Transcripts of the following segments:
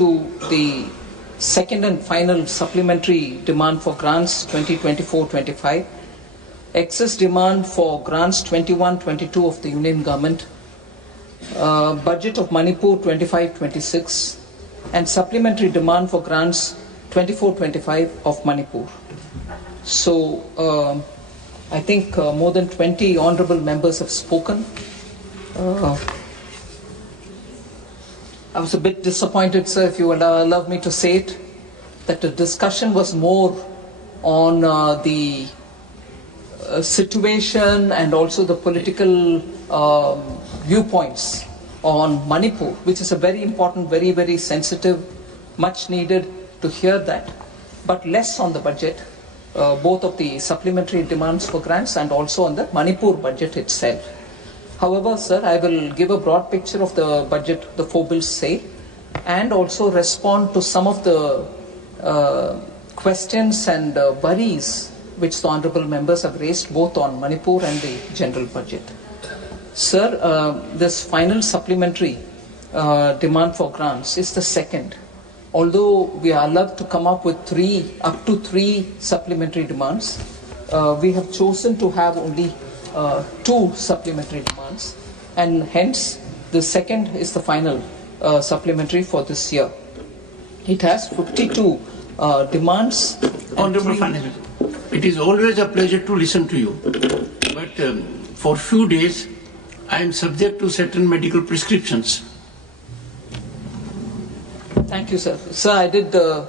to the second and final supplementary demand for grants 2024-25, excess demand for grants 21-22 of the Union Government, budget of Manipur 25-26, and supplementary demand for grants 24-25 of Manipur. So I think more than 20 honorable members have spoken. I was a bit disappointed, sir, if you will allow me to say it, that the discussion was more on the situation and also the political viewpoints on Manipur, which is a very important, very, very sensitive, much needed to hear that, but less on the budget, both of the supplementary demands for grants and also on the Manipur budget itself. However, sir, I will give a broad picture of the budget the four bills say, and also respond to some of the questions and worries which the honourable members have raised both on Manipur and the general budget. Sir, this final supplementary demand for grants is the second. Although we are allowed to come up with up to three supplementary demands, we have chosen to have only two supplementary demands, and hence the second is the final supplementary for this year. It has 52 demands. Honorable Finance, it is always a pleasure to listen to you, but for few days I am subject to certain medical prescriptions. Thank you, sir. Sir, I did have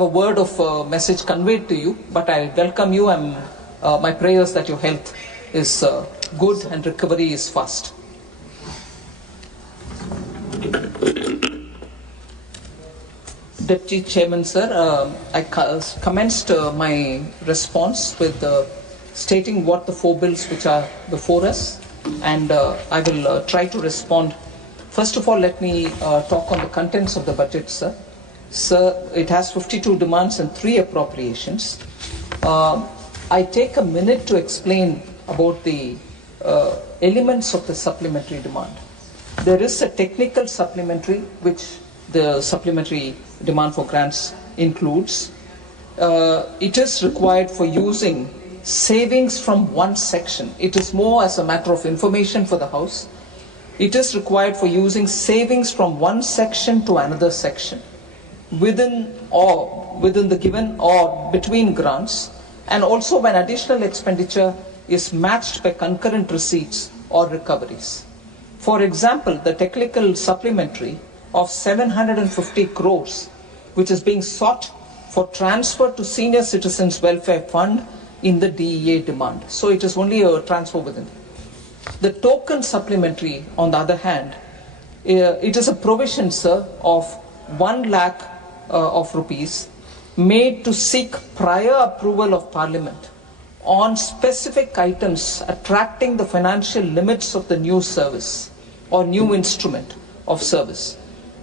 a word of message conveyed to you, but I welcome you. My prayers that your health is good and recovery is fast. Deputy Chairman, sir, I commenced my response with stating what the four bills which are before us, and I will try to respond. First of all, let me talk on the contents of the budget, sir. Sir, it has 52 demands and 3 appropriations. I take a minute to explain about the elements of the supplementary demand. There is a technical supplementary which the supplementary demand for grants includes. It is required for using savings from one section. It is more as a matter of information for the House. It is required for using savings from one section to another section within the given or between grants, and also when additional expenditure is matched by concurrent receipts or recoveries. For example, the technical supplementary of 750 crores, which is being sought for transfer to Senior Citizens Welfare Fund in the DEA demand. So it is only a transfer within. The token supplementary, on the other hand, it is a provision, sir, of 1 lakh of rupees made to seek prior approval of Parliament on specific items attracting the financial limits of the new service or new instrument of service.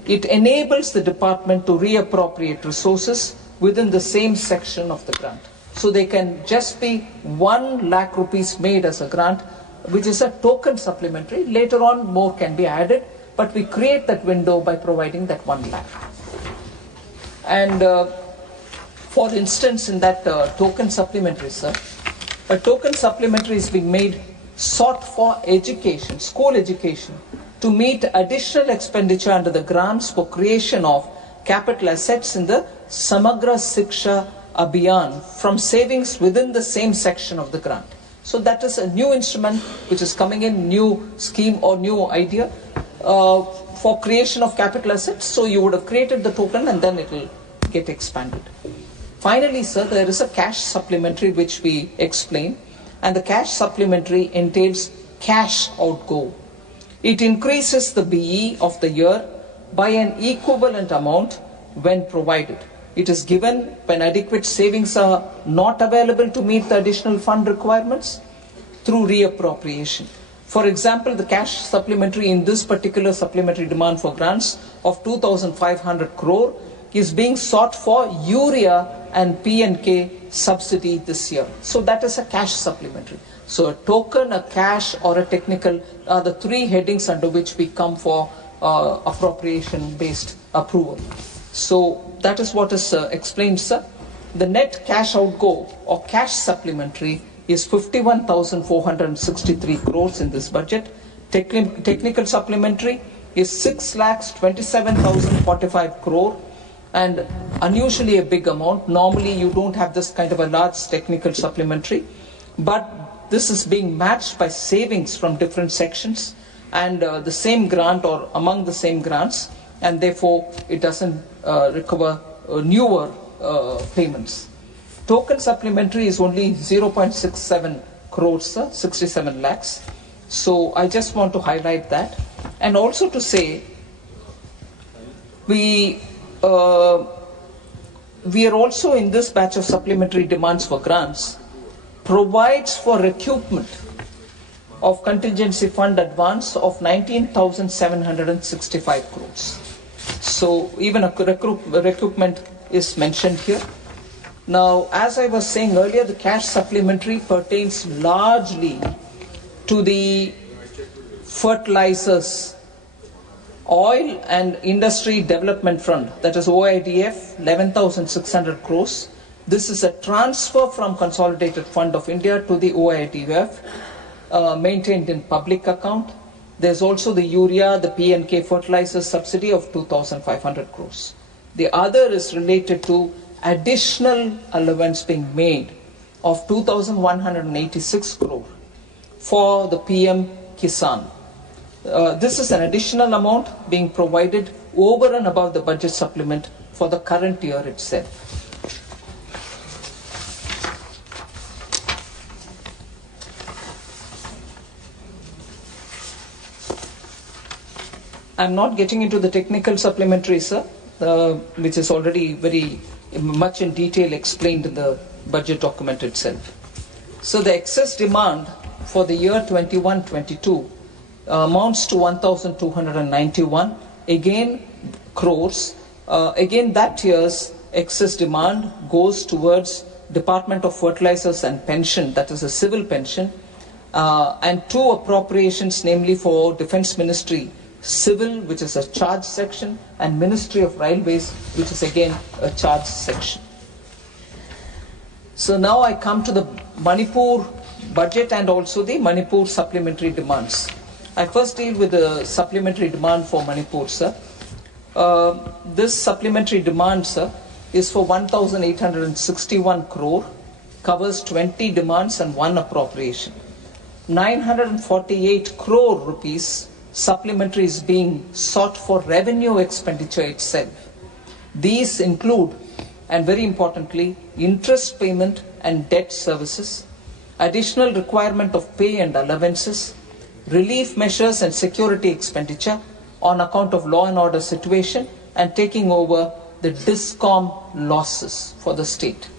It enables the department to reappropriate resources within the same section of the grant. So they can just be 1 lakh rupees made as a grant, which is a token supplementary. Later on, more can be added, but we create that window by providing that 1 lakh. And for instance, in that token supplementary, sir, a token supplementary is being made sought for education, school education, to meet additional expenditure under the grants for creation of capital assets in the Samagra Shiksha Abhiyan from savings within the same section of the grant. So that is a new instrument which is coming in, new scheme or new idea for creation of capital assets. So you would have created the token and then it will get expanded. Finally, sir, there is a cash supplementary which we explain, and the cash supplementary entails cash outgo. It increases the BE of the year by an equivalent amount when provided. It is given when adequate savings are not available to meet the additional fund requirements through reappropriation. For example, the cash supplementary in this particular supplementary demand for grants of 2,500 crore is being sought for urea and P&K subsidy this year. So that is a cash supplementary. So a token, a cash or a technical are the 3 headings under which we come for appropriation based approval. So that is what is explained, sir. The net cash outgo or cash supplementary is 51,463 crores in this budget. Technical supplementary is 6,27,045 crore, and unusually a big amount. Normally you don't have this kind of a large technical supplementary, but this is being matched by savings from different sections and the same grant or among the same grants, and therefore it doesn't recover newer payments. Token supplementary is only 0.67 crores, 67 lakhs. So I just want to highlight that, and also to say we are also in this batch of supplementary demands for grants provides for recoupment of contingency fund advance of 19,765 crores. So even a recoupment is mentioned here. Now, as I was saying earlier, the cash supplementary pertains largely to the fertilizers, oil and industry development fund, that is OIDF, 11,600 crores. This is a transfer from Consolidated Fund of India to the OIDF, maintained in public account. There's also the urea, the P&K fertilizer subsidy of 2,500 crores. The other is related to additional allowance being made of 2,186 crore for the PM Kisan. This is an additional amount being provided over and above the budget supplement for the current year itself. I'm not getting into the technical supplementary, sir, which is already very much in detail explained in the budget document itself. So the excess demand for the year 21-22 amounts to 1,291 crores. Again, that year's excess demand goes towards Department of Fertilizers and Pension, that is a civil pension, and two appropriations, namely for Defence Ministry Civil, which is a charge section, and Ministry of Railways, which is again a charge section. So now I come to the Manipur budget and also the Manipur supplementary demands. I first deal with the supplementary demand for Manipur, sir. This supplementary demand, sir, is for 1,861 crore, covers 20 demands and one appropriation. 948 crore rupees supplementary is being sought for revenue expenditure itself. These include, and very importantly, interest payment and debt services, additional requirement of pay and allowances, relief measures and security expenditure on account of law and order situation, and taking over the DISCOM losses for the state.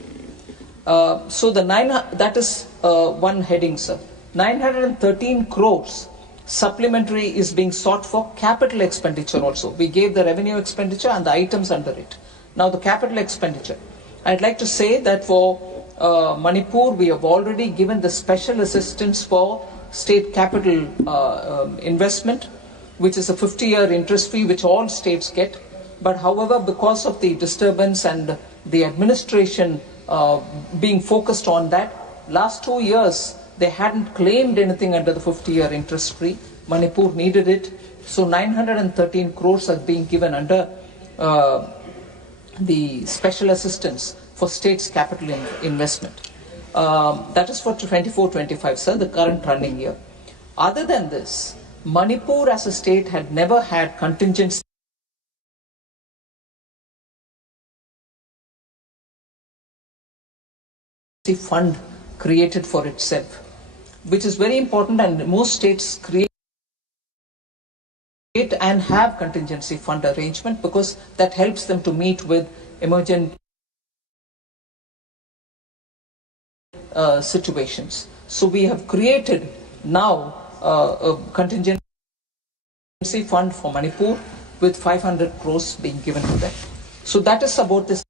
So that is one heading, sir. 913 crores supplementary is being sought for capital expenditure also. We gave the revenue expenditure and the items under it. Now the capital expenditure. I'd like to say that for Manipur, we have already given the special assistance for state capital investment, which is a 50-year interest fee which all states get. But however, because of the disturbance and the administration being focused on that, last 2 years they hadn't claimed anything under the 50-year interest free. Manipur needed it. So 913 crores are being given under the special assistance for states capital investment. That is for 24-25, sir, the current running year. Other than this, Manipur as a state had never had contingency fund created for itself, which is very important, and most states create and have contingency fund arrangement because that helps them to meet with emergent situations. So we have created now a contingency fund for Manipur with 500 crores being given to them. So that is about this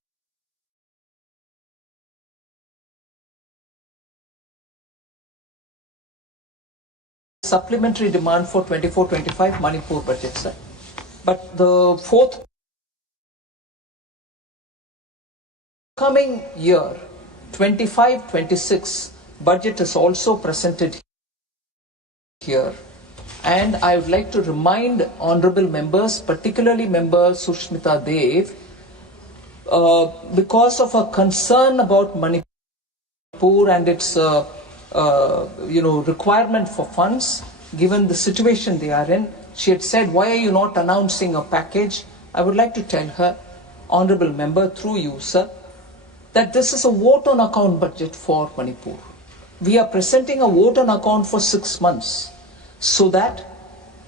supplementary demand for 24-25 Manipur budget, sir. But the coming year, 25-26 budget is also presented here. And I would like to remind honorable members, particularly member Sushmita Dev, because of a concern about Manipur and its requirement for funds, given the situation they are in, she had said, why are you not announcing a package? I would like to tell her, honorable member, through you, sir, that this is a vote on account budget for Manipur. We are presenting a vote on account for 6 months so that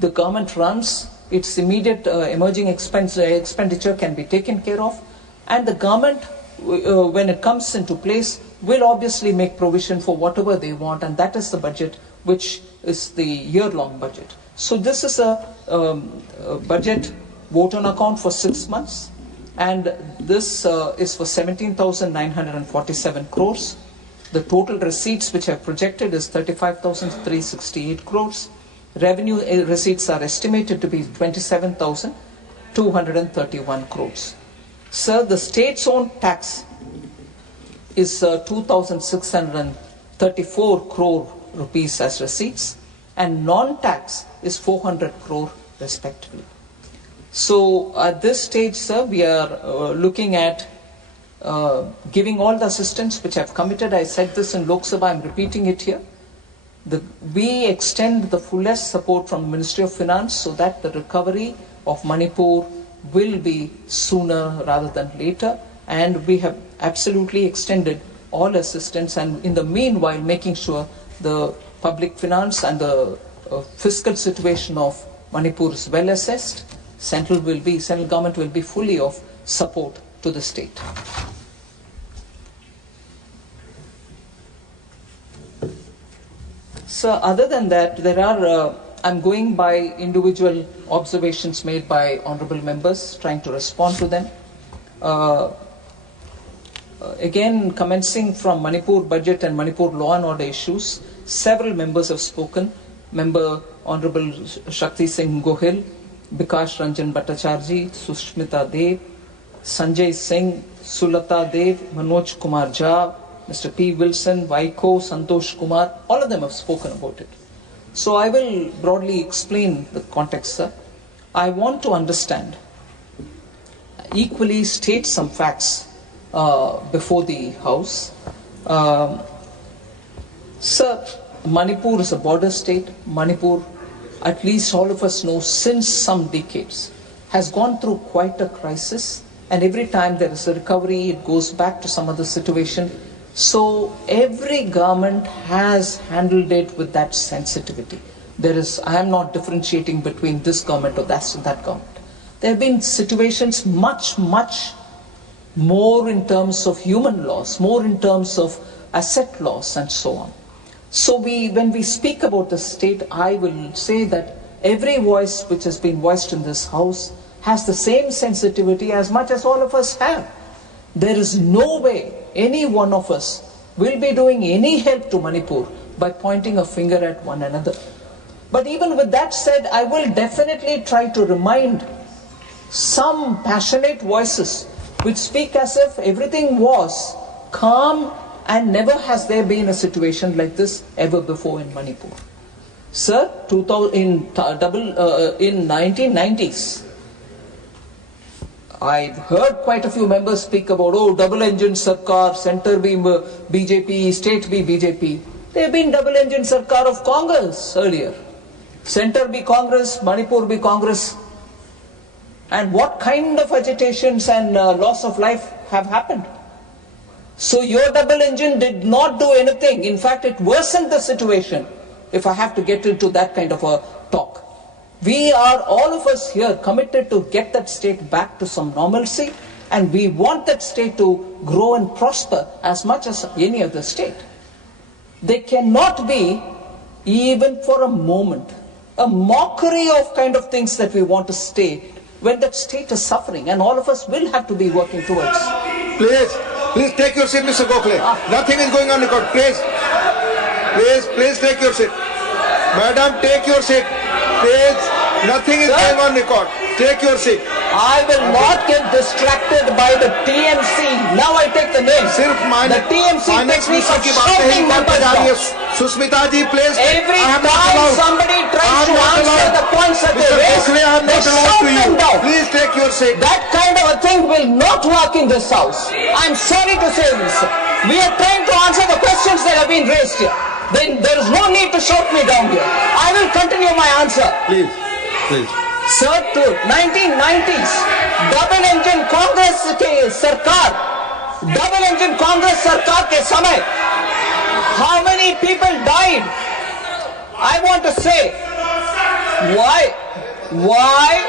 the government runs, its immediate emerging expenditure can be taken care of, and the government, when it comes into place, will obviously make provision for whatever they want, and that is the budget, which is the year-long budget. So this is a budget vote on account for 6 months, and this is for 17,947 crores. The total receipts which are projected is 35,368 crores. Revenue receipts are estimated to be 27,231 crores. Sir, the state's own tax is 2,634 crore rupees as receipts, and non-tax is 400 crore respectively. So at this stage, sir, we are looking at giving all the assistance which I've committed. I said this in Lok Sabha, I'm repeating it here. We extend the fullest support from the Ministry of Finance so that the recovery of Manipur will be sooner rather than later, and we have absolutely extended all assistance, and in the meanwhile making sure the public finance and the fiscal situation of Manipur is well assessed. Central government will be fully of support to the state. So other than that, there are, I'm going by individual observations made by honorable members, trying to respond to them. Again, commencing from Manipur budget and Manipur law and order issues, several members have spoken. Member Honorable Shakti Singh Gohil, Bikash Ranjan Bhattacharjee, Sushmita Dev, Sanjay Singh, Sulata Dev, Manoj Kumar Jha, Mr. P. Wilson, Vaiko, Santosh Kumar, all of them have spoken about it. So I will broadly explain the context, sir. I want to understand, equally state some facts before the House. Sir, Manipur is a border state. Manipur, at least all of us know, since some decades, has gone through quite a crisis, and every time there is a recovery, it goes back to some other situation. So every government has handled it with that sensitivity. I am not differentiating between this government or that government. There have been situations much more in terms of human loss, more in terms of asset loss and so on. So when we speak about the state, I will say that every voice which has been voiced in this House has the same sensitivity as much as all of us have. There is no way any one of us will be doing any help to Manipur by pointing a finger at one another. But even with that said, I will definitely try to remind some passionate voices which speak as if everything was calm and never has there been a situation like this ever before in Manipur. Sir, in 1990s, I've heard quite a few members speak about, double engine sarkar, center be BJP, state be BJP. There have been double engine sarkar of Congress earlier. Center be Congress, Manipur be Congress. And what kind of agitations and loss of life have happened? So your double engine did not do anything. In fact, it worsened the situation, if I have to get into that kind of a talk. We are, all of us here, committed to get that state back to some normalcy, and we want that state to grow and prosper as much as any other state. There cannot be, even for a moment, a mockery of kind of things that we want to stay when that state is suffering, and all of us will have to be working towards. Please take your seat, Mr. Gokhale. Nothing is going on record. Please take your seat. Madam, take your seat. Please, nothing is going on record. take your seat. I will not get distracted by the TMC. Now I take the name. The TMC technique of shouting members down. Susmita ji, please. Every time somebody tries to answer the points that they raise, they shout them down. Please take your seat. That kind of a thing will not work in this house. I'm sorry to say this. We are trying to answer the questions that have been raised here. Then there is no need to shout me down here. I will continue my answer. Please, please. Sir, to 1990s, double engine Congress के सरकार, double engine Congress सरकार के समय, how many people died? I want to say, why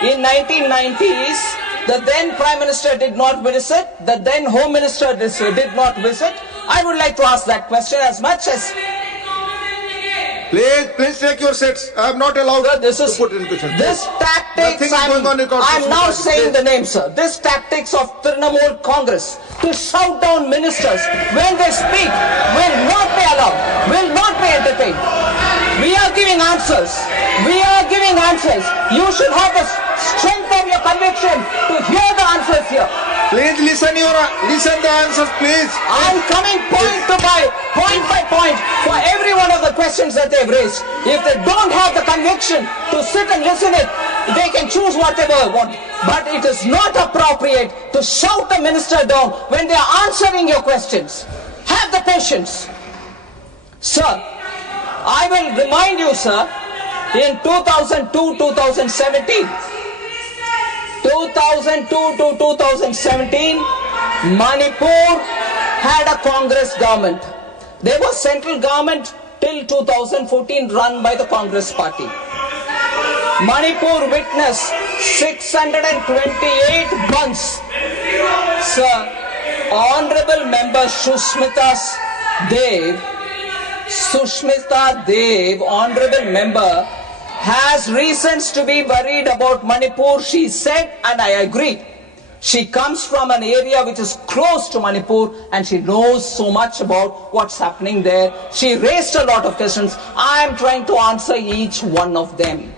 in 1990s the then Prime Minister did not visit, the then Home Minister did not visit? I would like to ask that question as much as... Please take your seats. I am not allowed to put in question. This tactics, I'm now saying the name, sir. This tactics of Trinamool Congress to shout down ministers when they speak will not be allowed, will not be entertained. We are giving answers. We are giving answers. You should have the strength of your conviction to hear the answers here. Please listen the answers, please. I'm coming point by point for every one of the questions that they've raised. If they don't have the conviction to sit and listen it, they can choose whatever they want. But it is not appropriate to shout the minister down when they are answering your questions. Have the patience. Sir, I will remind you, sir, in 2002-2017, 2002 to 2017, Manipur had a Congress government. There was central government till 2014 run by the Congress party. Manipur witnessed 628 months. Sir, Honorable Member Sushmita Dev, Honorable Member, has reasons to be worried about Manipur, she said, and I agree. She comes from an area which is close to Manipur and she knows so much about what's happening there. She raised a lot of questions. I am trying to answer each one of them.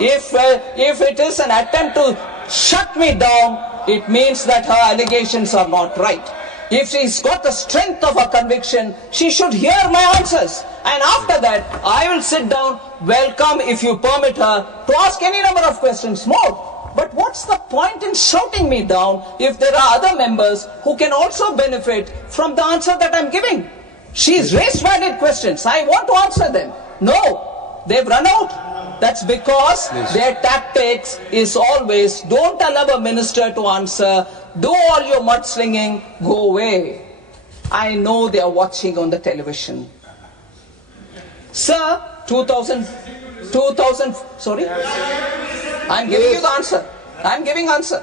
If it is an attempt to shut me down, it means that her allegations are not right. If she's got the strength of her conviction, she should hear my answers. And after that, I will sit down, welcome, if you permit her, to ask any number of questions more. But what's the point in shouting me down if there are other members who can also benefit from the answer that I'm giving? She's raised valid questions. I want to answer them. No, they've run out. That's because their tactics is always, don't allow a minister to answer, do all your mudslinging, go away. I know they are watching on the television. Sir, 2000, sorry? I'm giving you the answer. I'm giving answer.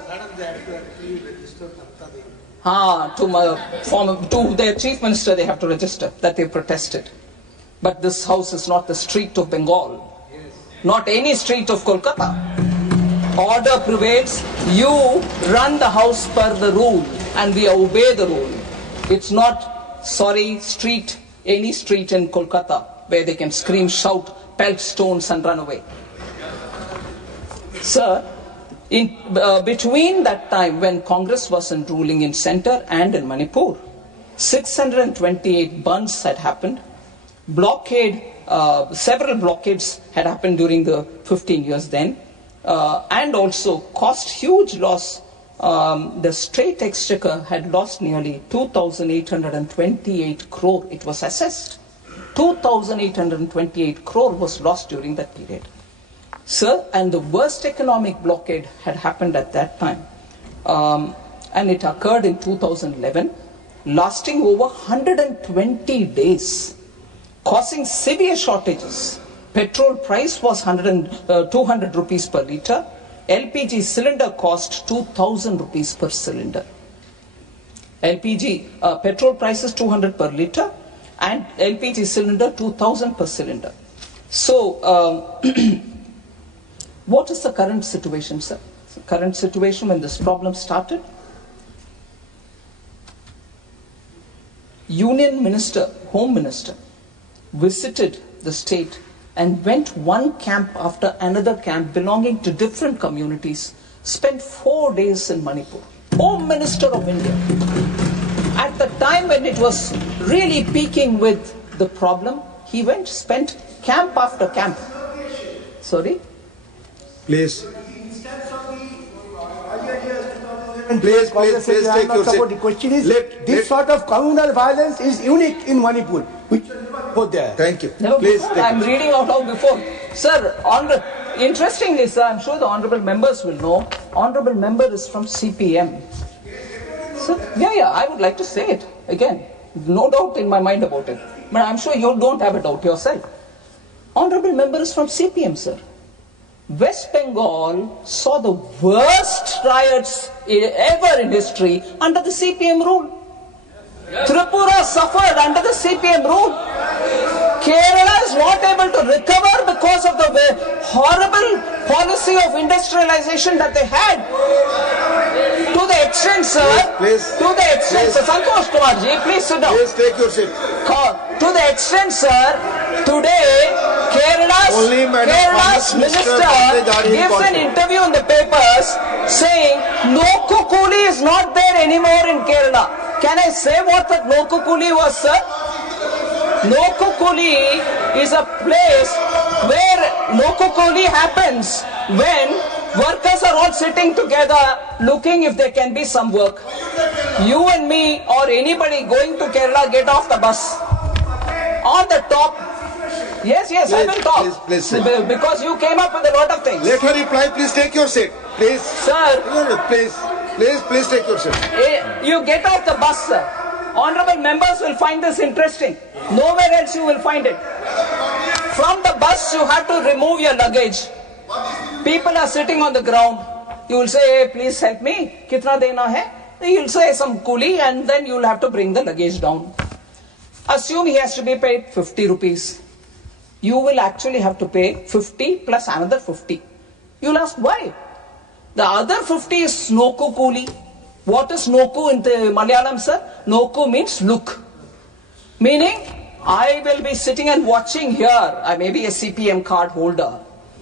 To their chief minister they have to register that they protested. But this house is not the street of Bengal. Not any street of Kolkata. Order prevails. You run the house per the rule and we obey the rule. It's not, any street in Kolkata where they can scream, shout, pelt stones and run away. Sir, between that time when Congress wasn't ruling in centre and in Manipur, 628 bunds had happened. Several blockades had happened during the 15 years then, and also cost huge loss. The state exchequer had lost nearly 2,828 crore. It was assessed. 2,828 crore was lost during that period. Sir, and the worst economic blockade had happened at that time. And it occurred in 2011, lasting over 120 days. Causing severe shortages. Petrol price was 200 rupees per litre. LPG cylinder cost 2,000 rupees per cylinder. Petrol price is 200 per litre and LPG cylinder 2,000 per cylinder. So, what is the current situation, sir? The current situation when this problem started? Union Minister, Home Minister, visited the state and went one camp after another camp belonging to different communities, spent 4 days in Manipur. Home Minister of India. At the time when it was really peaking with the problem, he went, spent camp after camp. Sorry? Please. Please take your seat. The question is, this sort of communal violence is unique in Manipur, which was there. Thank you. Never Please before. take I'm reading out loud before. Sir, interestingly, sir, I'm sure the honorable members will know, honorable member is from CPM. So, yeah, I would like to say it again. No doubt in my mind about it. But I'm sure you don't have a doubt yourself. Honorable member is from CPM, sir. West Bengal saw the worst riots ever in history under the CPM rule. Tripura suffered under the CPM rule. Kerala is not able to recover because of the horrible policy of industrialization that they had. To the extent, sir, to the extent, sir, Santosh Kumar ji, please sit down. Please take your seat. To the extent, sir, today Kerala's minister gives an interview in the papers saying no kukuli is not there anymore in Kerala. Can I say what that no kukuli was, sir? No kukuli is a place where no kukuli happens when workers are all sitting together looking if there can be some work. You and me or anybody going to Kerala get off the bus. On the top. Yes, Please, I will talk. Please, because you came up with a lot of things. Let her reply. Please take your seat. Please. Sir. No, please take your seat. You get off the bus, sir. Honorable members will find this interesting. Nowhere else you will find it. From the bus, you have to remove your luggage. People are sitting on the ground. You will say, hey, please help me. Kitna dena hai? You will say some coolie and then you will have to bring the luggage down. Assume he has to be paid 50 rupees. You will actually have to pay 50 plus another 50. You will ask why? The other 50 is Noku coolie. What is Noku in the Malayalam, sir? Noku means look. Meaning, I will be sitting and watching here. I may be a CPM card holder.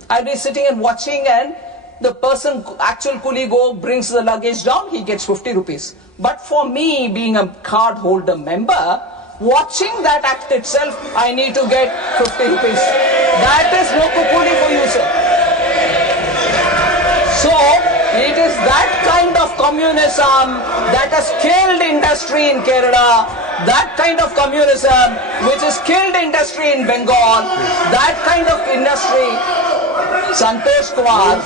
I'll be sitting and watching and the person, actual coolie brings the luggage down, he gets 50 rupees. But for me, being a card holder member, watching that act itself, I need to get 50 rupees. That is no kukuli for you, sir. So, it is that kind of communism that has killed industry in Kerala, that kind of communism which has killed industry in Bengal, that kind of industry. Santosh Kumar,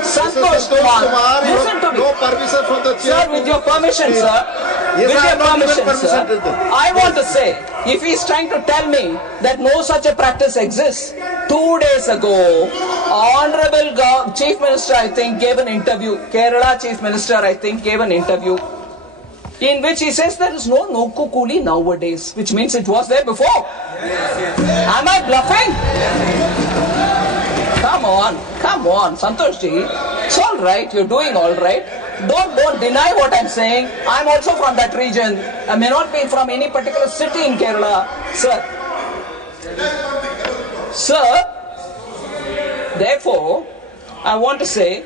listen to me. No permission from the chair. Sir, with your permission, sir. Yes, with your permission, permission sir. I want to say, if he is trying to tell me that no such a practice exists, 2 days ago, Honorable Chief Minister, I think, gave an interview. Kerala Chief Minister, I think, gave an interview in which he says there is no kukuli nowadays, which means it was there before. Am I bluffing? Come on, Santosh ji. It's all right. You're doing all right. Don't deny what I'm saying. I'm also from that region. I may not be from any particular city in Kerala, sir. Therefore, I want to say,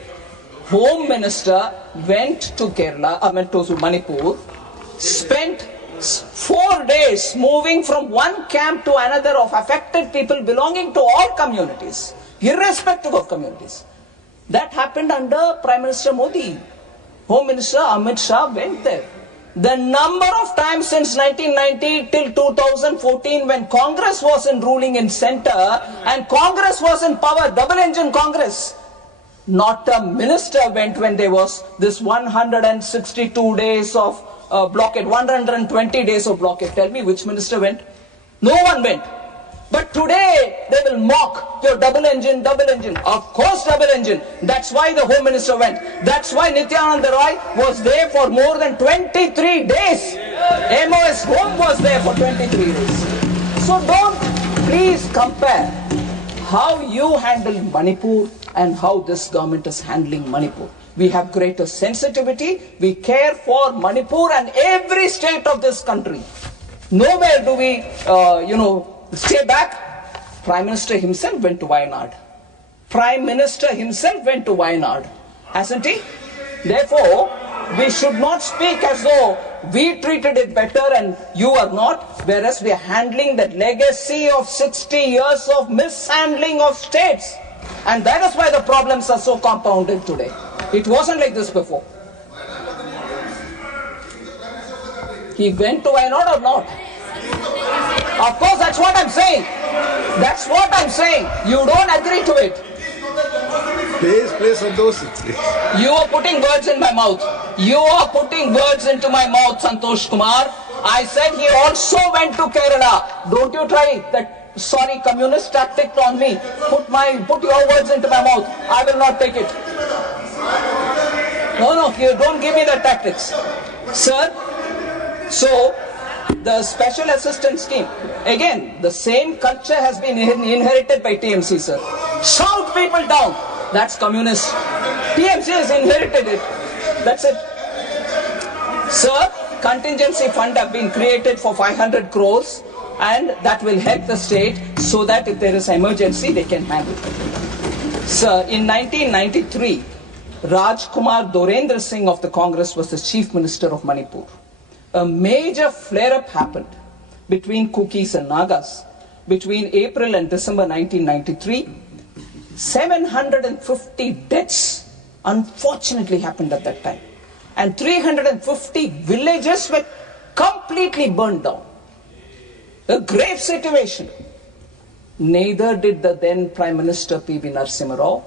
Home Minister went to Kerala, to Manipur, spent 4 days moving from one camp to another of affected people belonging to all communities, irrespective of communities. That happened under Prime Minister Modi. Home Minister Amit Shah went there. The number of times since 1990 till 2014 when Congress was in ruling in center and Congress was in power, double engine Congress, not a minister went when there was this 162 days of blockade, 120 days of blockade. Tell me which minister went? No one went. But today they will mock your double engine. Of course double engine. That's why the Home Minister went. That's why Nityananda Roy was there for more than 23 days. MOS Home was there for 23 days. So don't please compare how you handle Manipur and how this government is handling Manipur. We have greater sensitivity. We care for Manipur and every state of this country. Nowhere do we, Stay back. Prime Minister himself went to Wayanad. Prime Minister himself went to Wayanad, hasn't he? Therefore, we should not speak as though we treated it better and you are not, whereas we are handling that legacy of 60 years of mishandling of states. And that is why the problems are so compounded today. It wasn't like this before. He went to Wayanad or not? Of course, that's what I'm saying. That's what I'm saying. You don't agree to it. Please, Santosh. You are putting words in my mouth. You are putting words into my mouth, Santosh Kumar. I said he also went to Kerala. Don't you try that sorry communist tactic on me. Put your words into my mouth. I will not take it. No, you don't give me the tactics. Sir, so the special assistance scheme, again, the same culture has been inherited by TMC, sir. Shout people down. That's communist. TMC has inherited it. That's it. Sir, contingency fund have been created for 500 crores and that will help the state so that if there is emergency, they can handle it. Sir, in 1993, Rajkumar Dorendra Singh of the Congress was the Chief Minister of Manipur. A major flare-up happened between Kukis and Nagas between April and December 1993. 750 deaths unfortunately happened at that time. And 350 villages were completely burned down. A grave situation. Neither did the then Prime Minister P.V. Narasimha Rao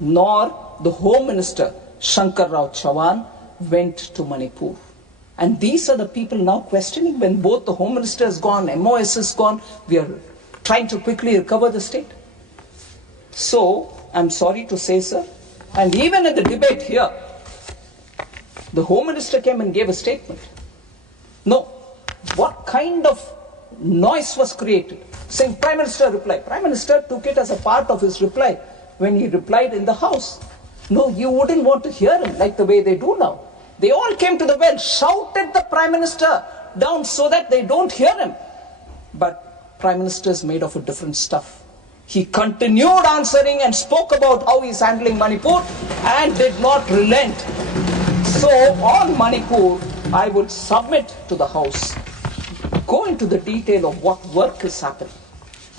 nor the Home Minister Shankar Rao Chauhan went to Manipur. And these are the people now questioning when both the Home Minister is gone, MOS is gone, we are trying to quickly recover the state. So, I'm sorry to say, sir, and even in the debate here, the Home Minister came and gave a statement. No, what kind of noise was created? Saying Prime Minister replied. Prime Minister took it as a part of his reply when he replied in the House. No, you wouldn't want to hear him like the way they do now. They all came to the well, shouted the Prime Minister down so that they don't hear him. But Prime Minister is made of a different stuff. He continued answering and spoke about how he's handling Manipur and did not relent. So on Manipur, I would submit to the House, go into the detail of what work is happening,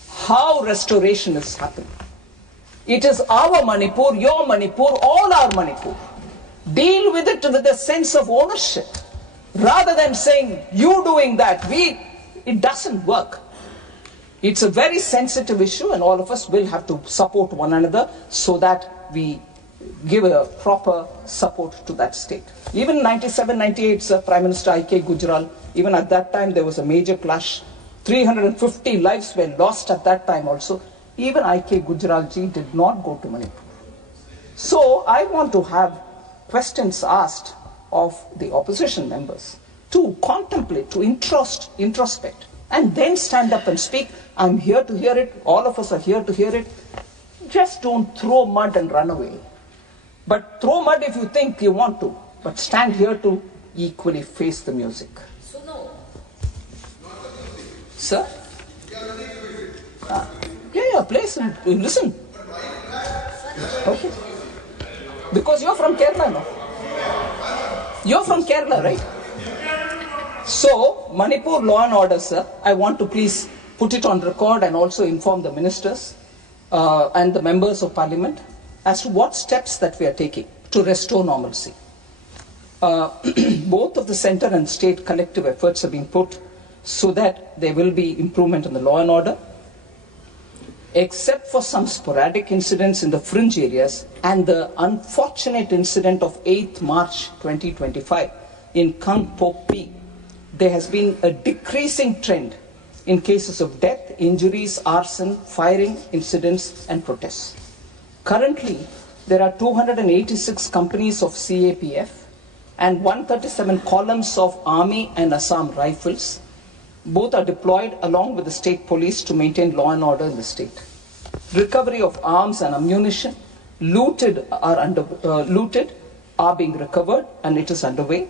how restoration is happening. It is our Manipur, your Manipur, all our Manipur. Deal with it with a sense of ownership. Rather than saying, you doing that, it doesn't work. It's a very sensitive issue and all of us will have to support one another so that we give a proper support to that state. Even 97-98, Prime Minister I.K. Gujral, even at that time there was a major clash. 350 lives were lost at that time also. Even I.K. Gujral ji did not go to Manipur. So I want to have questions asked of the opposition members to contemplate, to introspect, and then stand up and speak. I'm here to hear it. All of us are here to hear it. Just don't throw mud and run away. But throw mud if you think you want to. But stand here to equally face the music. So no. Sir? Yeah, please listen. Okay. Because you're from Kerala, no? You're from Kerala, right? So, Manipur law and order, sir, I want to please put it on record and also inform the ministers and the members of parliament as to what steps that we are taking to restore normalcy. Both of the center and state collective efforts have been put so that there will be improvement in the law and order. Except for some sporadic incidents in the fringe areas and the unfortunate incident of 8th March 2025 in Kangpokpi, there has been a decreasing trend in cases of death, injuries, arson, firing incidents and protests. Currently, there are 286 companies of CAPF and 137 columns of Army and Assam Rifles. Both are deployed along with the state police to maintain law and order in the state. Recovery of arms and ammunition looted are being recovered and it is underway.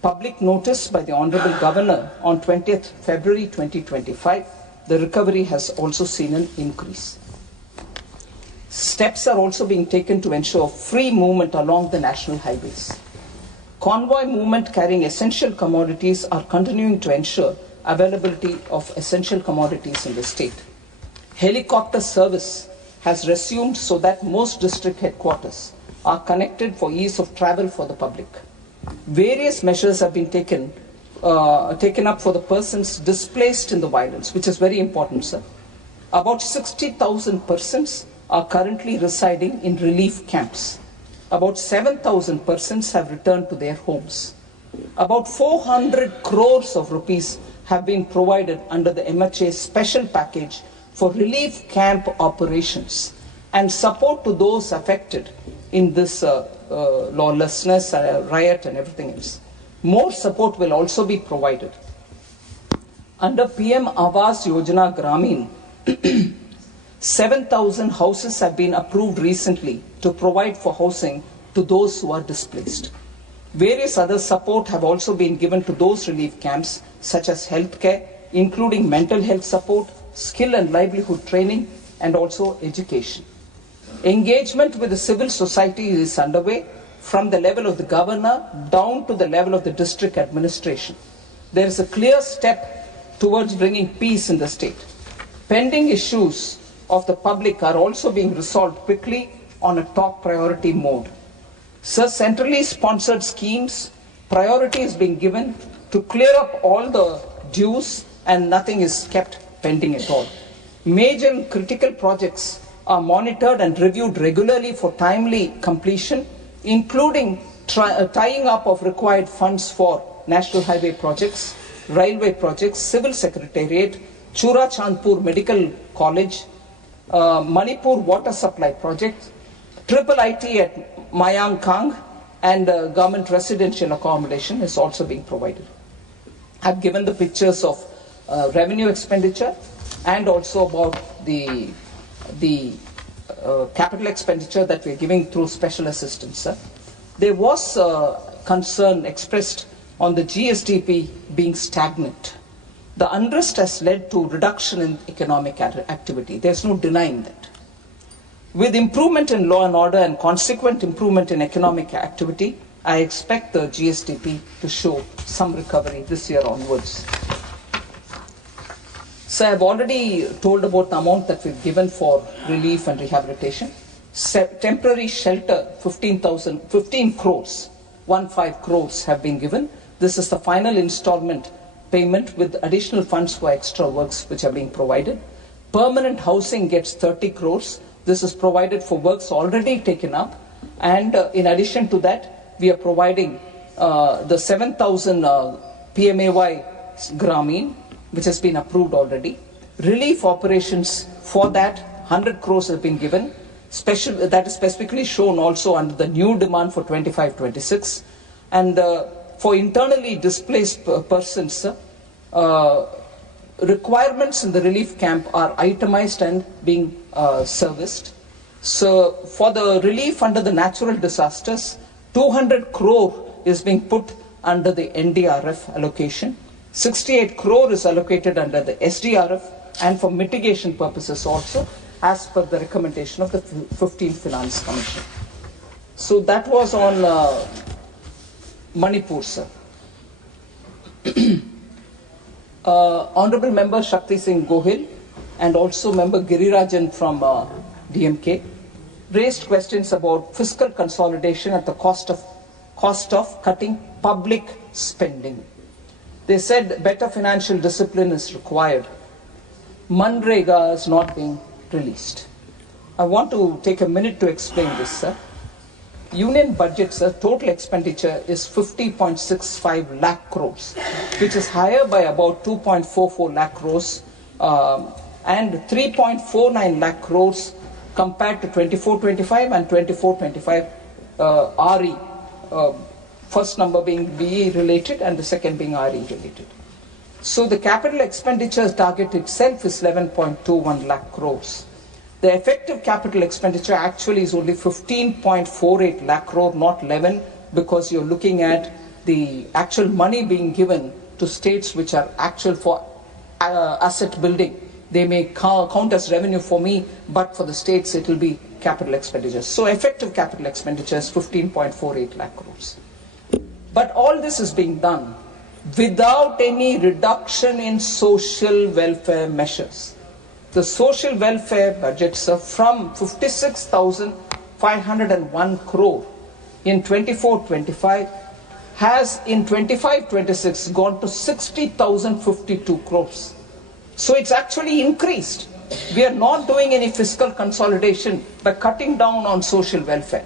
Public notice by the Honorable Governor on 20th February 2025 the recovery has also seen an increase. Steps are also being taken to ensure free movement along the national highways. Convoy movement carrying essential commodities are continuing to ensure availability of essential commodities in the state. Helicopter service has resumed so that most district headquarters are connected for ease of travel for the public. Various measures have been taken up for the persons displaced in the violence, which is very important, sir. About 60,000 persons are currently residing in relief camps. About 7,000 persons have returned to their homes. About 400 crores of rupees have been provided under the MHA special package for relief camp operations and support to those affected in this lawlessness, riot and everything else. More support will also be provided. Under PM Awas Yojana Gramin, 7,000 houses have been approved recently to provide for housing to those who are displaced. Various other support have also been given to those relief camps, such as healthcare, including mental health support, skill and livelihood training, and also education. Engagement with the civil society is underway from the level of the governor down to the level of the district administration. There is a clear step towards bringing peace in the state. Pending issues of the public are also being resolved quickly on a top priority mode. So centrally sponsored schemes, priority is being given to clear up all the dues and nothing is kept pending at all. Major and critical projects are monitored and reviewed regularly for timely completion, including tying up of required funds for national highway projects, railway projects, civil secretariat, Chura Chandpur Medical College, Manipur water supply project, triple IT at Mayang Kang, and government residential accommodation is also being provided. I've given the pictures of revenue expenditure and also about the capital expenditure that we're giving through special assistance. There was concern expressed on the GSDP being stagnant. The unrest has led to reduction in economic activity. There's no denying that. With improvement in law and order and consequent improvement in economic activity, I expect the GSDP to show some recovery this year onwards. So I've already told about the amount that we've given for relief and rehabilitation. Temporary shelter, 15 crores, 15 crores have been given. This is the final installment payment with additional funds for extra works which are being provided. Permanent housing gets 30 crores. This is provided for works already taken up. And in addition to that, we are providing the 7,000 PMAY Gramin, which has been approved already. Relief operations for that, 100 crores have been given. That is specifically shown also under the new demand for 25-26. And for internally displaced persons, requirements in the relief camp are itemized and being serviced. So for the relief under the natural disasters, 200 crore is being put under the NDRF allocation. 68 crore is allocated under the SDRF and for mitigation purposes also, as per the recommendation of the 15th Finance Commission. So that was on Manipur, sir. Honorable Member Shakti Singh Gohil and also Member Girirajan from DMK raised questions about fiscal consolidation at the cost of cutting public spending. They said better financial discipline is required. Manrega is not being released. I want to take a minute to explain this, sir. Union budget, sir, total expenditure is 50.65 lakh crores, which is higher by about 2.44 lakh crores and 3.49 lakh crores compared to 24-25 and 24-25 RE. First number being BE related and the second being RE related. So the capital expenditure target itself is 11.21 lakh crores. The effective capital expenditure actually is only 15.48 lakh crore, not 11, because you're looking at the actual money being given to states which are actual for asset building They may count as revenue for me, but for the states it will be capital expenditures. So effective capital expenditures 15.48 lakh crores. But all this is being done without any reduction in social welfare measures. The social welfare budgets are from 56,501 crore in 24-25 has in 25-26 gone to 60,052 crores. So it's actually increased. We are not doing any fiscal consolidation by cutting down on social welfare.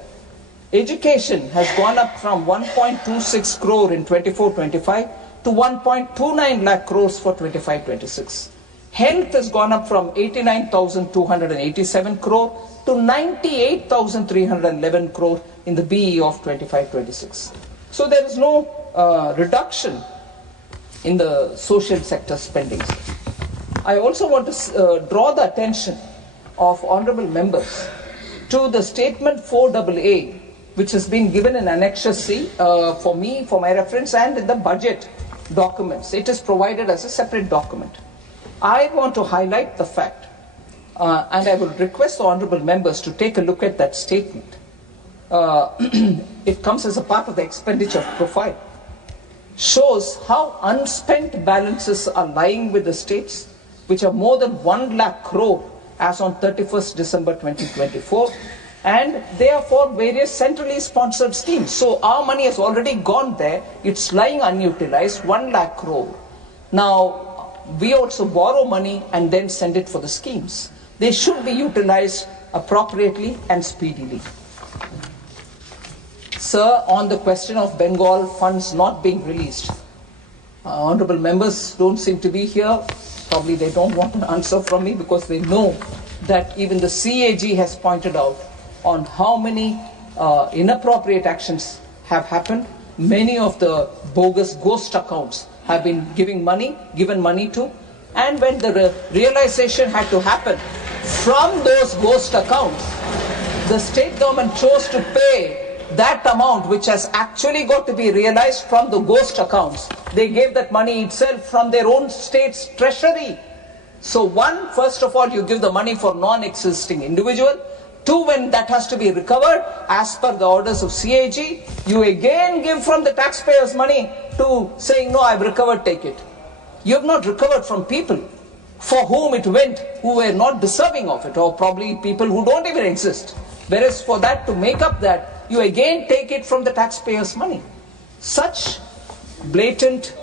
Education has gone up from 1.26 crore in 24-25 to 1.29 lakh crores for 25-26. Health has gone up from 89,287 crore to 98,311 crore in the BE of 25-26. So there is no reduction in the social sector spending. I also want to draw the attention of honorable members to the statement 4AA, which has been given in Annexure C for me, for my reference, and in the budget documents. It is provided as a separate document. I want to highlight the fact, and I will request the honorable members to take a look at that statement. It comes as a part of the expenditure profile. Shows how unspent balances are lying with the states, which are more than 1 lakh crore as on 31st December 2024. And they are for various centrally sponsored schemes. So our money has already gone there. It's lying unutilized, 1 lakh crore. Now, we also borrow money and then send it for the schemes. They should be utilized appropriately and speedily. Sir, on the question of Bengal funds not being released, honorable members don't seem to be here. Probably they don't want an answer from me because they know that even the CAG has pointed out on how many inappropriate actions have happened. Many of the bogus ghost accounts have been given money to, and when the realization had to happen from those ghost accounts, the state government chose to pay that amount which has actually got to be realized from the ghost accounts. They gave that money itself from their own state's treasury. So one, first of all, you give the money for non-existing individual. Two, when that has to be recovered as per the orders of CAG, you again give from the taxpayers' money to saying, no, I've recovered, take it. You have not recovered from people for whom it went, who were not deserving of it, or probably people who don't even exist. Whereas for that, to make up that, you again take it from the taxpayers' money. Such blatant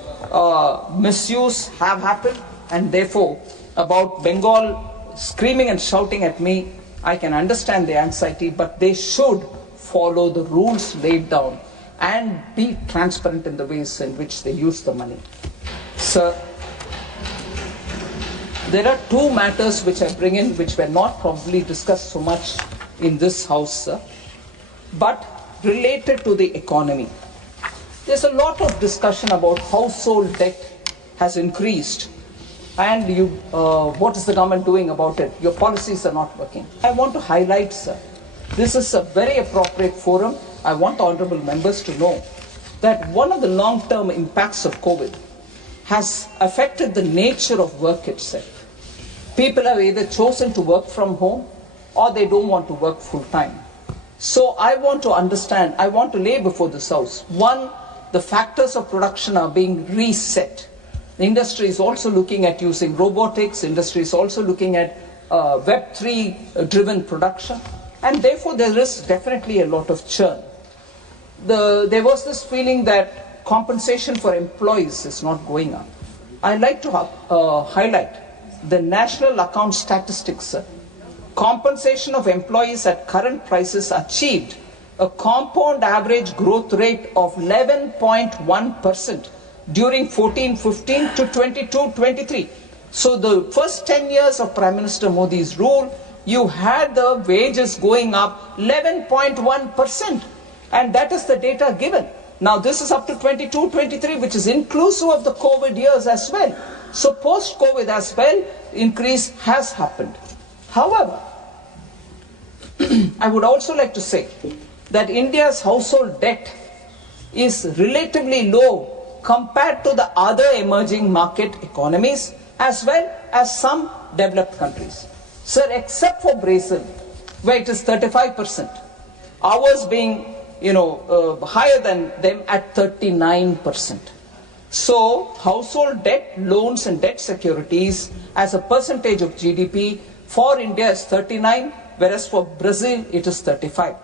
misuse have happened, and therefore, about Bengal screaming and shouting at me, I can understand the anxiety, but they should follow the rules laid down and be transparent in the ways in which they use the money. Sir, there are two matters which I bring in which were not probably discussed so much in this house, sir, but related to the economy. There's a lot of discussion about household debt has increased, and what is the government doing about it? Your policies are not working. I want to highlight, sir, this is a very appropriate forum. I want the honorable members to know that one of the long-term impacts of COVID has affected the nature of work itself. People have either chosen to work from home or they don't want to work full-time. So I want to understand, I want to lay before this House, one, the factors of production are being reset. The industry is also looking at using robotics, industry is also looking at Web3 driven production, and therefore there is definitely a lot of churn. There was this feeling that compensation for employees is not going up. I'd like to highlight the national account statistics. Compensation of employees at current prices achieved a compound average growth rate of 11.1% during 14-15 to 22-23. So the first 10 years of Prime Minister Modi's rule, you had the wages going up 11.1%, and that is the data given. Now this is up to 22-23, which is inclusive of the COVID years as well. So post-COVID as well, increase has happened. However, I would also like to say that India's household debt is relatively low compared to the other emerging market economies, as well as some developed countries. Sir, except for Brazil, where it is 35%, ours being higher than them at 39%. So, household debt, loans and debt securities as a percentage of GDP for India is 39, whereas for Brazil it is 35.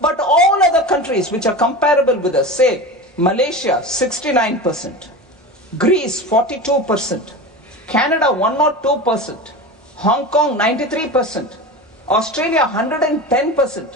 But all other countries which are comparable with us, say Malaysia 69%, Greece 42%, Canada 102%, Hong Kong 93%, Australia 110%,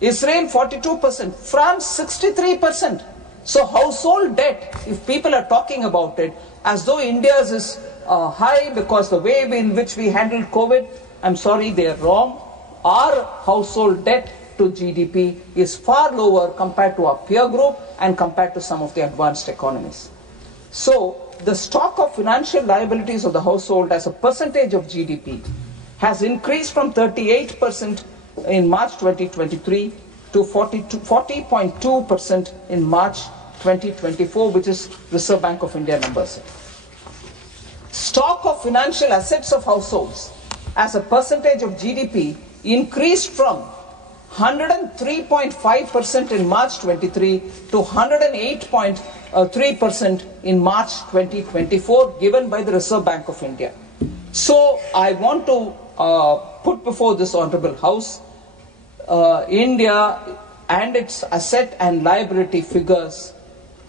Israel 42%, France 63%. So household debt, if people are talking about it as though India's is high because the way in which we handled COVID, I'm sorry, they are wrong. Our household debt to GDP is far lower compared to our peer group and compared to some of the advanced economies. So the stock of financial liabilities of the household as a percentage of GDP has increased from 38% in March 2023 to 40.2% in March 2024, which is Reserve Bank of India numbers. Stock of financial assets of households as a percentage of GDP increased from 103.5% in March 23 to 108.3% in March 2024, given by the Reserve Bank of India. So I want to put before this Honorable House India and its asset and liability figures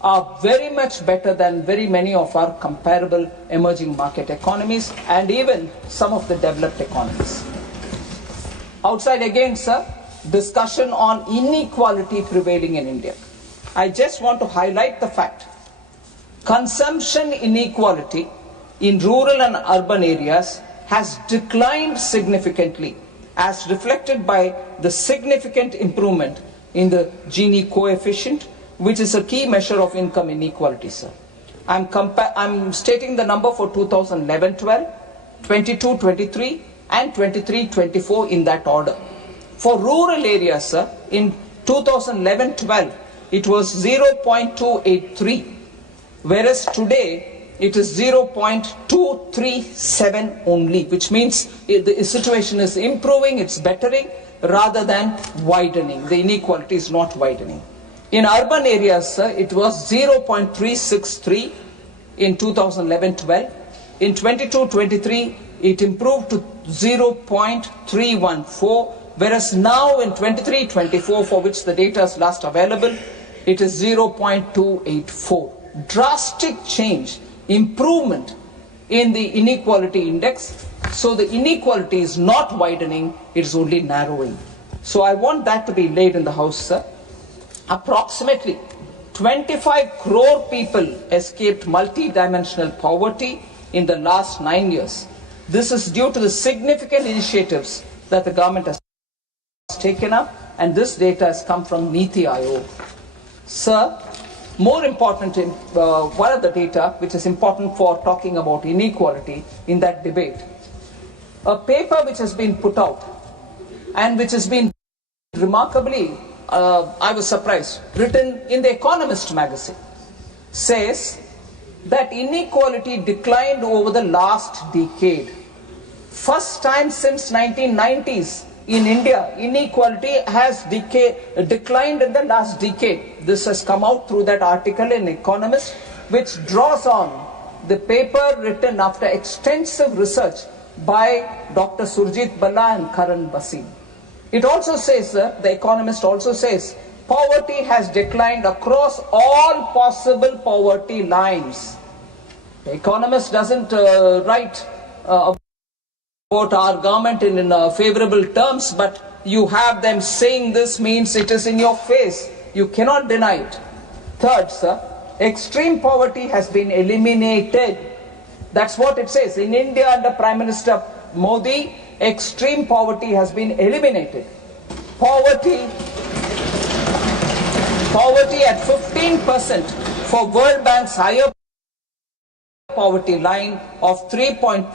are very much better than very many of our comparable emerging market economies and even some of the developed economies. Outside again, sir, discussion on inequality prevailing in India. I just want to highlight the fact consumption inequality in rural and urban areas has declined significantly, as reflected by the significant improvement in the Gini coefficient, which is a key measure of income inequality, sir. I'm stating the number for 2011-12, 22-23 and 23-24 in that order. For rural areas, sir, in 2011-12, it was 0.283, whereas today it is 0.237 only, which means the situation is improving, it's bettering rather than widening. The inequality is not widening. In urban areas, sir, it was 0.363 in 2011-12. In 22-23, it improved to 0.314, whereas now in 23-24, for which the data is last available, it is 0.284. Drastic change, improvement in the inequality index. So the inequality is not widening, it is only narrowing. So I want that to be laid in the House, sir. Approximately 25 crore people escaped multi-dimensional poverty in the last 9 years. This is due to the significant initiatives that the government has taken up, and this data has come from Niti Aayog. Sir, more important, one of the data which is important for talking about inequality in that debate, a paper which has been put out and which has been remarkably, I was surprised, written in the Economist magazine, says that inequality declined over the last decade. First time since 1990s in India, inequality has declined in the last decade. This has come out through that article in Economist, which draws on the paper written after extensive research by Dr. Surjit Balla and Karan Basim. It also says, the Economist also says, poverty has declined across all possible poverty lines. The Economist doesn't write about our government in favorable terms, but you have them saying this means it is in your face. You cannot deny it. Third, sir, extreme poverty has been eliminated. That's what it says. In India, under Prime Minister Modi, extreme poverty has been eliminated. Poverty at 15% for World Bank's higher poverty line of $3.2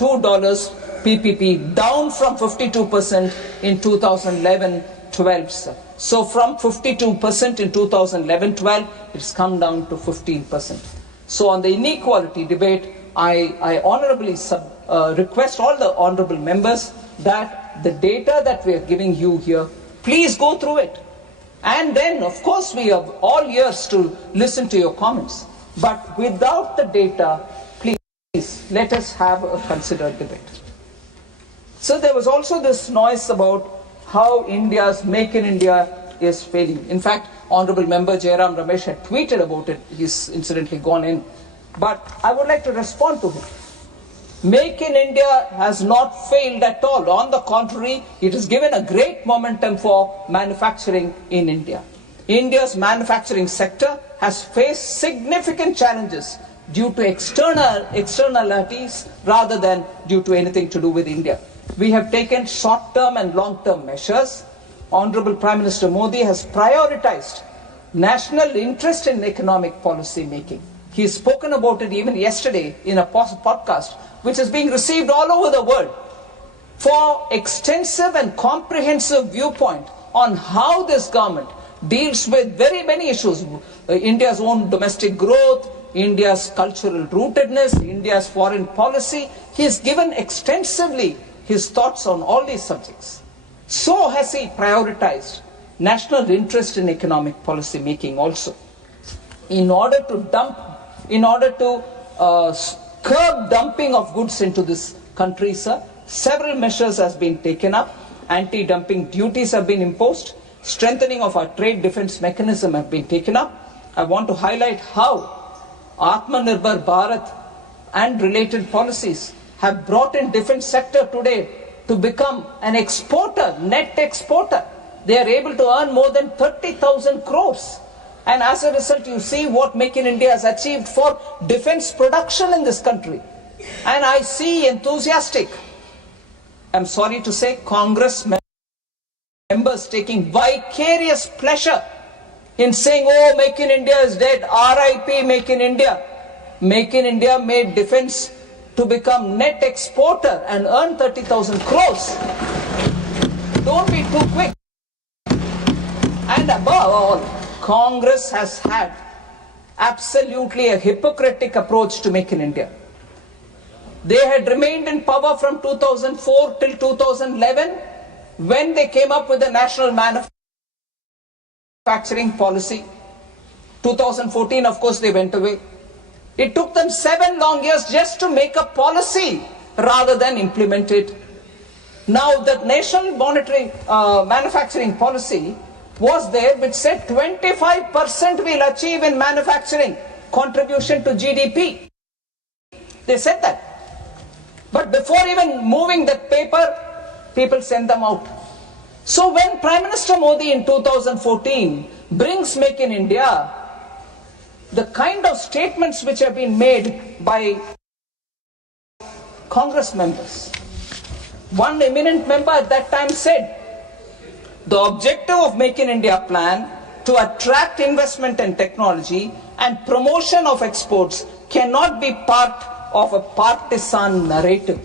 PPP, down from 52% in 2011-12. So from 52% in 2011-12, it's come down to 15%. So on the inequality debate, I honorably request all the honorable members that the data that we are giving you here, please go through it. And then, of course, we have all ears to listen to your comments. But without the data, please let us have a considered debate. So there was also this noise about how India's Make in India is failing. In fact, Honorable Member Jairam Ramesh had tweeted about it. He's incidentally gone in. But I would like to respond to him. Make in India has not failed at all. On the contrary, it has given a great momentum for manufacturing in India. India's manufacturing sector has faced significant challenges due to externalities rather than due to anything to do with India. We have taken short-term and long-term measures. Honorable Prime Minister Modi has prioritized national interest in economic policy making. He has spoken about it even yesterday in a podcast, which is being received all over the world, for extensive and comprehensive viewpoint on how this government deals with very many issues. India's own domestic growth, India's cultural rootedness, India's foreign policy. He has given extensively his thoughts on all these subjects. So has he prioritized national interest in economic policy making also. In order to curb dumping of goods into this country, sir, several measures have been taken up. Anti-dumping duties have been imposed. Strengthening of our trade defense mechanism have been taken up. I want to highlight how Atmanirbhar Bharat and related policies have brought in defense sector today to become an exporter, net exporter. They are able to earn more than 30,000 crores. And as a result, you see what Make in India has achieved for defense production in this country. And I see enthusiastic, I'm sorry to say, Congress members taking vicarious pleasure in saying, oh, Make in India is dead, RIP Make in India. Make in India made defense to become net exporter and earn 30,000 crores. Don't be too quick. And above all, Congress has had absolutely a hypocritical approach to Make in India. They had remained in power from 2004 till 2011 when they came up with the national manufacturing policy. 2014, of course, they went away. It took them 7 long years just to make a policy rather than implement it. Now, the national manufacturing policy was there, which said 25% we'll achieve in manufacturing contribution to GDP. They said that. But before even moving that paper, people send them out. So when Prime Minister Modi in 2014 brings Make in India, the kind of statements which have been made by Congress members. One eminent member at that time said, the objective of Make in India plan to attract investment and technology and promotion of exports cannot be part of a partisan narrative.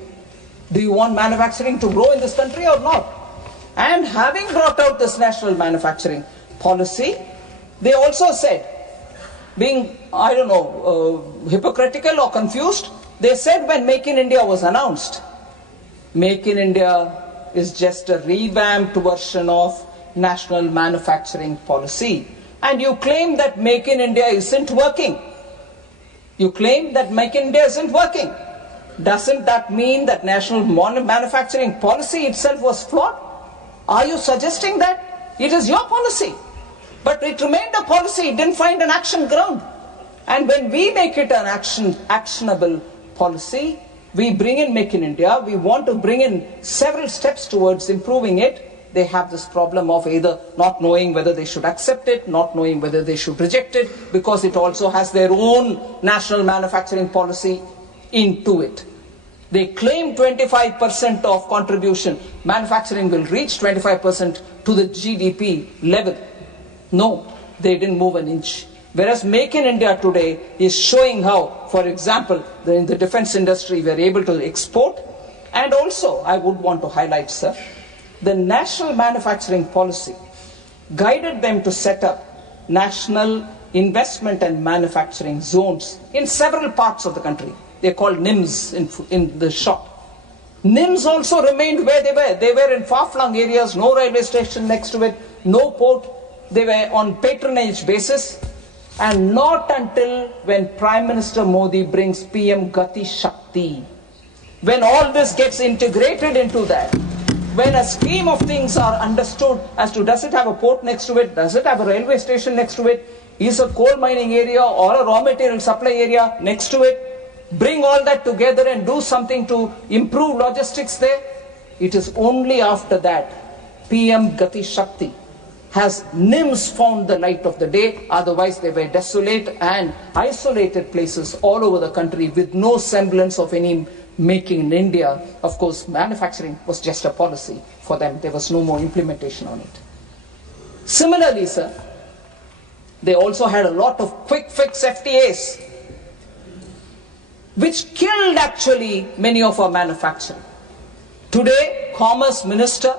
Do you want manufacturing to grow in this country or not? And having brought out this national manufacturing policy, they also said, being, I don't know, hypocritical or confused, they said when Make in India was announced, Make in India is just a revamped version of national manufacturing policy. And you claim that Make in India isn't working. You claim that Make in India isn't working. Doesn't that mean that national manufacturing policy itself was flawed? Are you suggesting that it is your policy? But it remained a policy, it didn't find an action ground. And when we make it an actionable policy, we bring in Make in India, we want to bring in several steps towards improving it. They have this problem of either not knowing whether they should accept it, not knowing whether they should reject it, because it also has their own national manufacturing policy into it. They claim 25% of contribution, manufacturing will reach 25% to the GDP level. No, they didn't move an inch. Whereas Make in India today is showing how, for example, in the defense industry we are able to export. And also, I would want to highlight, sir, the national manufacturing policy guided them to set up national investment and manufacturing zones in several parts of the country. They're called NIMS in the shop. NIMS also remained where they were. They were in far-flung areas, no railway station next to it, no port. They were on patronage basis. And not until when Prime Minister Modi brings PM Gati Shakti, when all this gets integrated into that, when a scheme of things are understood as to does it have a port next to it, does it have a railway station next to it, is a coal mining area or a raw material supply area next to it, bring all that together and do something to improve logistics there. It is only after that PM Gati Shakti has NIMS found the light of the day. Otherwise they were desolate and isolated places all over the country with no semblance of any making in India. Of course, manufacturing was just a policy for them. There was no more implementation on it. Similarly, sir, they also had a lot of quick fix FTAs, which killed actually many of our manufacturing. Today, Commerce Minister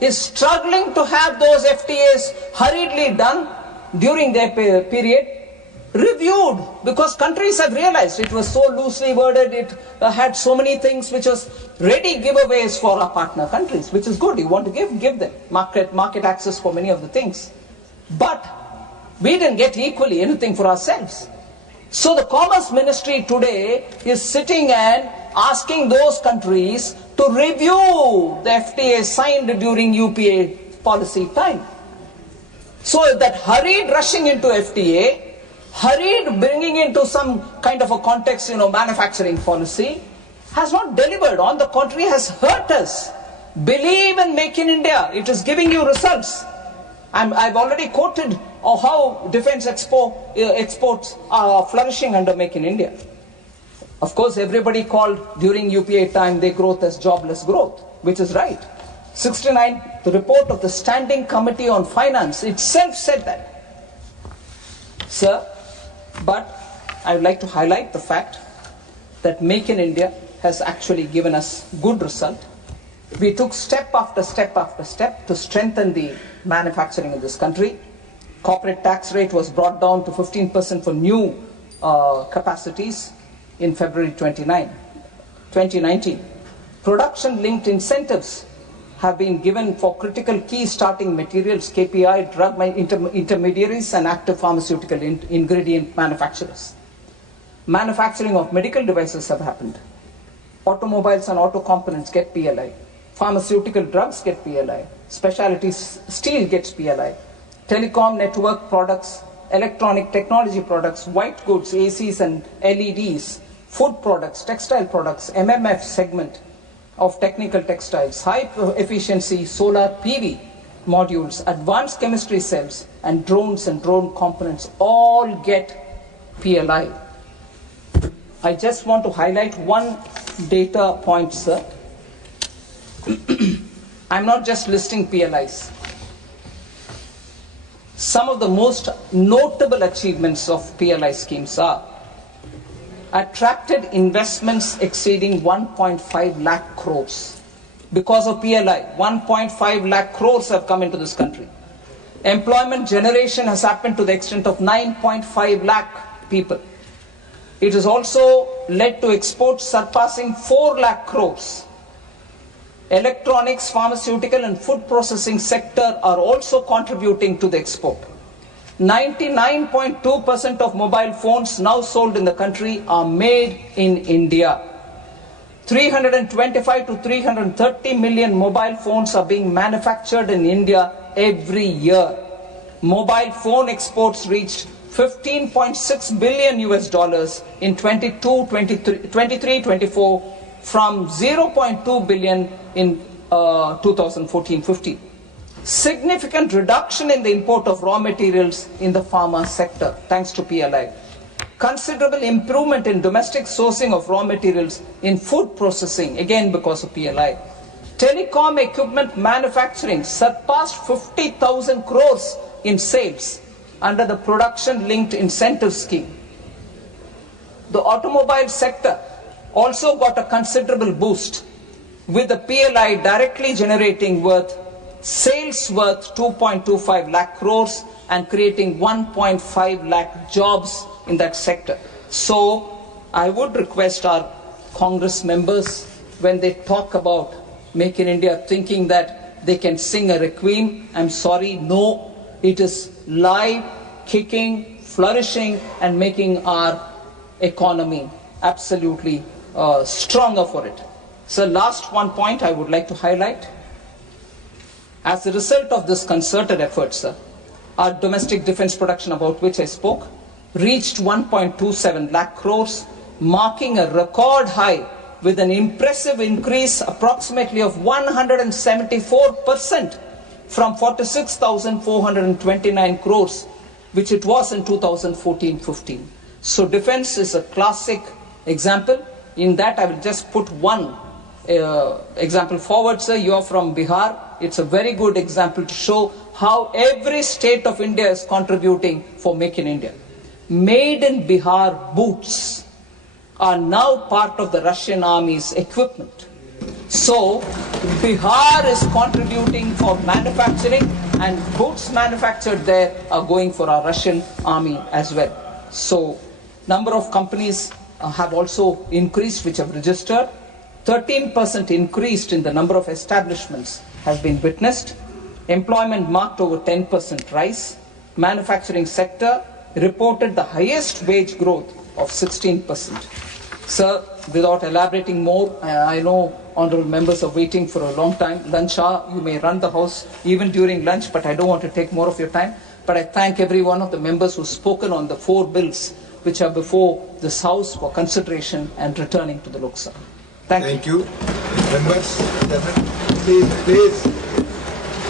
is struggling to have those FTAs hurriedly done during their period, reviewed, because countries have realized it was so loosely worded, it had so many things which was ready giveaways for our partner countries, which is good. You want to give them market access for many of the things. But we didn't get equally anything for ourselves. So the Commerce Ministry today is sitting and asking those countries to review the FTA signed during UPA policy time. So that hurried rushing into FTA, hurried bringing into some kind of a context, manufacturing policy, has not delivered. On the contrary, has hurt us. Believe in Make in India. It is giving you results. I've already quoted how defense exports are flourishing under Make in India. Of course, everybody called during UPA time their growth as jobless growth, which is right. 69, the report of the Standing Committee on Finance itself said that. Sir, but I would like to highlight the fact that Make in India has actually given us good result. We took step after step after step to strengthen the manufacturing in this country. Corporate tax rate was brought down to 15% for new capacities in February 2019. Production-linked incentives have been given for critical key starting materials, KPI, drug intermediaries and active pharmaceutical ingredient manufacturers. Manufacturing of medical devices have happened. Automobiles and auto components get PLI. Pharmaceutical drugs get PLI. Specialty steel gets PLI. Telecom network products, electronic technology products, white goods, ACs and LEDs, food products, textile products, MMF segment of technical textiles, high efficiency solar PV modules, advanced chemistry cells, and drones and drone components all get PLI. I just want to highlight one data point, sir. I'm not just listing PLIs. Some of the most notable achievements of PLI schemes are attracted investments exceeding 1.5 lakh crores. Because of PLI, 1.5 lakh crores have come into this country. Employment generation has happened to the extent of 9.5 lakh people. It has also led to exports surpassing 4 lakh crores. Electronics, pharmaceutical and food processing sector are also contributing to the export. 99.2% of mobile phones now sold in the country are made in India. 325 to 330 million mobile phones are being manufactured in India every year. Mobile phone exports reached $15.6 billion in 23-24 from 0.2 billion in 2014-15. Significant reduction in the import of raw materials in the pharma sector thanks to PLI. Considerable improvement in domestic sourcing of raw materials in food processing, again because of PLI. Telecom equipment manufacturing surpassed 50,000 crores in sales under the production-linked incentive scheme. The automobile sector also got a considerable boost, with the PLI directly generating sales worth 2.25 lakh crores and creating 1.5 lakh jobs in that sector. So I would request our Congress members, when they talk about Make in India, thinking that they can sing a requiem, I'm sorry, no, it is live, kicking, flourishing, and making our economy absolutely stronger for it. So last one point I would like to highlight. As a result of this concerted effort, sir, our domestic defense production, about which I spoke, reached 1.27 lakh crores, marking a record high with an impressive increase approximately of 174% from 46,429 crores, which it was in 2014-15. So defense is a classic example. In that, I will just put one example forward, sir. You are from Bihar. It's a very good example to show how every state of India is contributing for Make in India. Made in Bihar boots are now part of the Russian army's equipment. So Bihar is contributing for manufacturing, and boots manufactured there are going for our Russian army as well. So number of companies have also increased, which have registered. 13% increased in the number of establishments has been witnessed. Employment marked over 10% rise. Manufacturing sector reported the highest wage growth of 16%. Sir, without elaborating more, I know honorable members are waiting for a long time. Lunch hour, you may run the house even during lunch, but I don't want to take more of your time. But I thank every one of the members who've spoken on the 4 bills which are before this House for consideration and returning to the Lok Sabha. Thank you. Members, please.